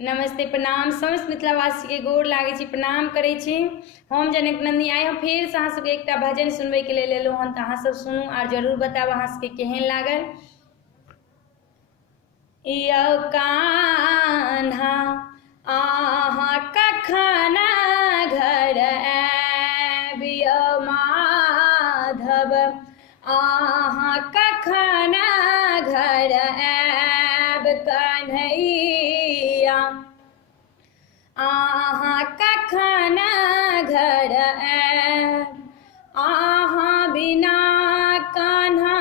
नमस्ते प्रणाम समस्त मिथिलावासी के गोर लागे छी, प्रणाम करे छी। हम जनक नंदी आए हम फिर से अहाँ सबके एकटा भजन सुनबे के लेल एलहुँ हन, तऽ अहाँ सब सुनू और जरूर बताब अहाँ सबके केहन लागल। यौ कान्हा आहा कखन घर आएब, यौ माधव आहा कखन घर आएब, कन्हैया आहा कखन घर आएब। आहा बिना कान्हा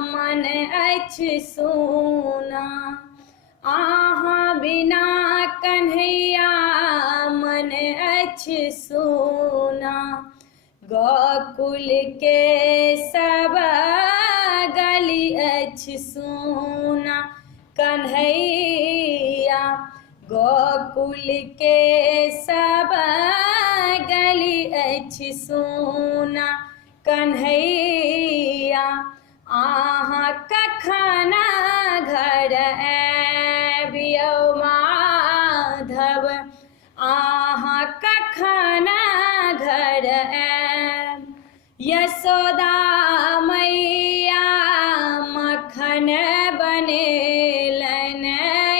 मन अछि सूना, आहा बिना कन्हैया मन अछि सूना। गोकुल के सब गली अछि सूना, कन्हैया गोकुल के सब गली अछि सूना, कन्हैया आहा कखन घर आएब, यौ माधव आहा कखन घर आएब। यशोदा मैया मखन बनेलन,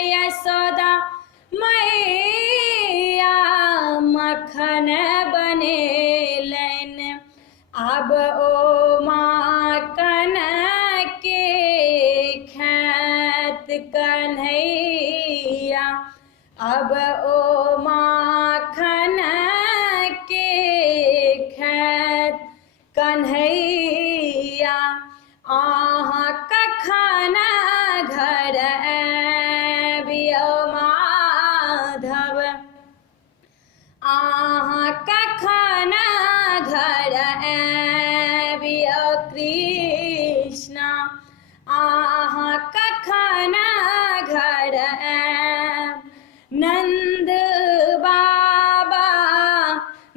यशोदा मैया मखन बनेलन। अब ओ माखन के खैत कन्हैया, अब ओ माखन के खैत कन्हैया आहा कखन घर आएब, यौ माधव आहा कखन घर आएब। यौ कृष्णा आहा कखन घर आएब। नंद बाबा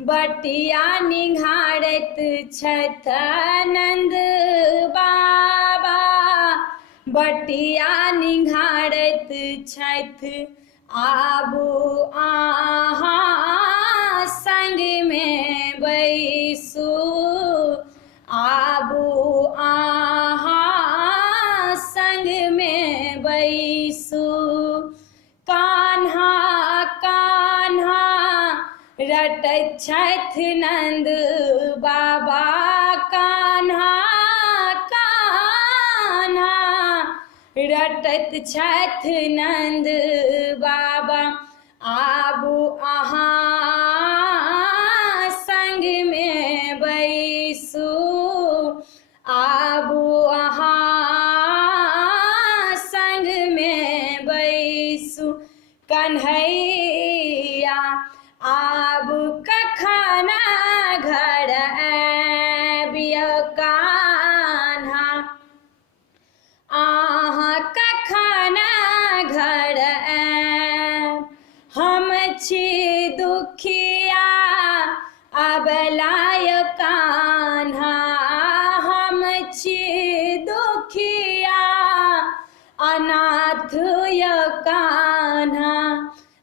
बटिया निहारैत छथि, नंद बाबा बटिया निहारैत छथि। आबू आहा संग में बैसू, आबू आहा संग में बैसू। कान्हा कान्हा रटैत छथि नंद बाबा, कान्हा कान्हा रटैत छथि नंद बाबा। आबू अहाँ संग में बैसू, आबू अहाँ संग में बैसू। कन्हैया आबू कखन घर आएब, यौ कान्हा आहा कखन घर आएब। हम छी दुखिया अबला यौ कान्हा, हम छी दुखिया अनाथ यौ कान्हा।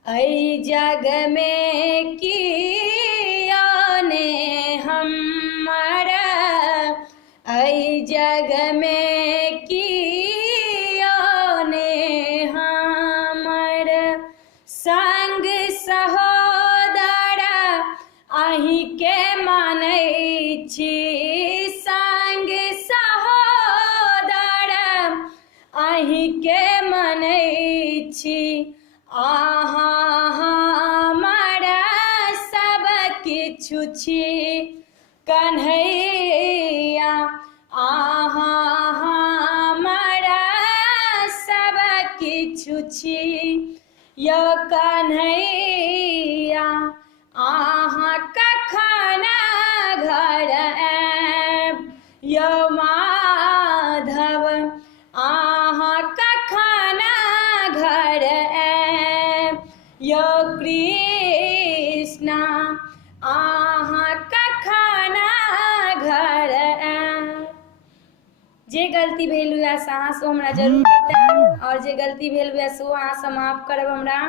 एहि जग में कियो ने हमर, एहि जग में कियो ने हमर। संग सहोदर अहि के मानै छी, संग सहोदर अहि के मानै छी। आहा हमर सब किछु छी, कन्हैया आहा हमर सब किछु छी। यौ कन्हैया आहा कखन घर आएब, यौ माधव आहा कखन घर आएब। यौ कृष्णा आहा कखन घर आएब। जे गलती भेल हुए से अहाँ से हमरा जरूर बताएब, और जे गलती भेल हुए से अहाँ से माफ करब हमरा।